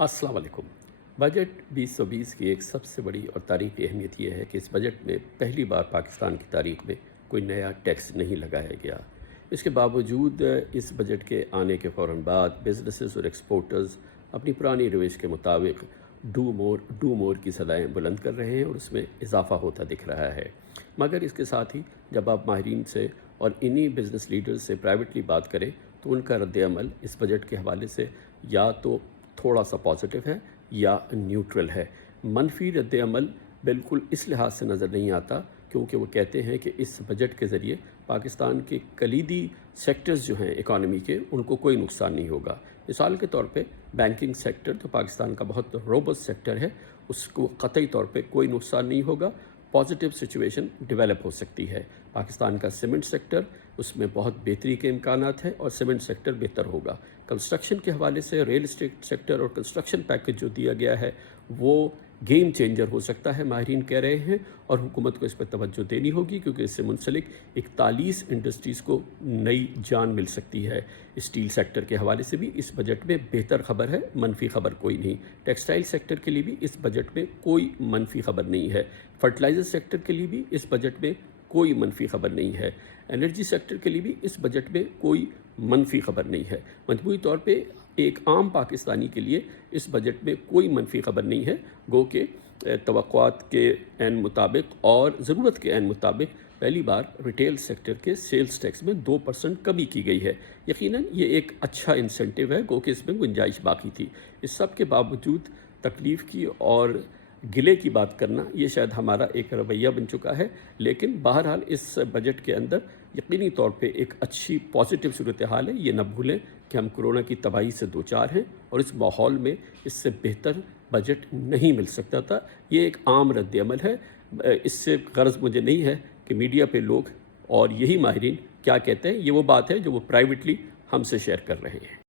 अस्सलाम वालेकुम। बजट 2020 की एक सबसे बड़ी और तारीख़ी अहमियत यह है कि इस बजट में पहली बार पाकिस्तान की तारीख़ में कोई नया टैक्स नहीं लगाया गया। इसके बावजूद इस बजट के आने के फ़ौरन बाद बिज़नेसेस और एक्सपोर्टर्स अपनी पुरानी रवेश के मुताबिक डू मोर की सदाएँ बुलंद कर रहे हैं और उसमें इजाफ़ा होता दिख रहा है। मगर इसके साथ ही जब आप माहिरीन से और इन्हीं बिज़नेस लीडर्स से प्राइवेटली बात करें तो उनका रद्द-ए-अमल इस बजट के हवाले से या तो थोड़ा सा पॉजिटिव है या न्यूट्रल है। मनफी रद्द-ए-अमल बिल्कुल इस लिहाज से नज़र नहीं आता क्योंकि वो कहते हैं कि इस बजट के ज़रिए पाकिस्तान के कलीदी सेक्टर्स जो हैं इकॉनमी के, उनको कोई नुकसान नहीं होगा। मिसाल के तौर पे बैंकिंग सेक्टर जो पाकिस्तान का बहुत रोबस्ट सेक्टर है, उसको क़तई तौर पे कोई नुकसान नहीं होगा। पॉजिटिव सिचुएशन डेवलप हो सकती है। पाकिस्तान का सीमेंट सेक्टर, उसमें बहुत बेहतरी के इम्कानात हैं और सीमेंट सेक्टर बेहतर होगा। कंस्ट्रक्शन के हवाले से रियल इस्टेट सेक्टर और कंस्ट्रक्शन पैकेज जो दिया गया है वो गेम चेंजर हो सकता है, माहिरीन कह रहे हैं, और हुकूमत को इस पर तवज्जो देनी होगी क्योंकि इससे मुंसलिक 41 इंडस्ट्रीज़ को नई जान मिल सकती है। स्टील सेक्टर के हवाले से भी इस बजट में बेहतर खबर है, मनफी खबर कोई नहीं। टेक्सटाइल सेक्टर के लिए भी इस बजट में कोई मनफी खबर नहीं है। फर्टिलाइज़र सेक्टर के लिए भी इस बजट में कोई मनफी खबर नहीं है। एनर्जी सेक्टर के लिए भी इस बजट में कोई मनफी खबर नहीं है। मजमूई तौर पे एक आम पाकिस्तानी के लिए इस बजट में कोई मनफी खबर नहीं है, गो के तवक्कुआत के ऐन मुताबिक और ज़रूरत के ऐन मुताबिक पहली बार रिटेल सेक्टर के सेल्स टैक्स में 2% कमी की गई है। यकीनन ये एक अच्छा इंसेंटिव है, गो कि इसमें गुंजाइश बाकी थी। इस सब के बावजूद तकलीफ़ की और गिले की बात करना ये शायद हमारा एक रवैया बन चुका है, लेकिन बहरहाल इस बजट के अंदर यकीनी तौर पे एक अच्छी पॉजिटिव सूरत हाल है। ये न भूलें कि हम कोरोना की तबाही से दो चार हैं और इस माहौल में इससे बेहतर बजट नहीं मिल सकता था। ये एक आम रद्द-ए-अमल है। इससे गर्ज़ मुझे नहीं है कि मीडिया पे लोग और यही माहिरीन क्या कहते हैं, ये वो बात है जो वो प्राइवेटली हमसे शेयर कर रहे हैं।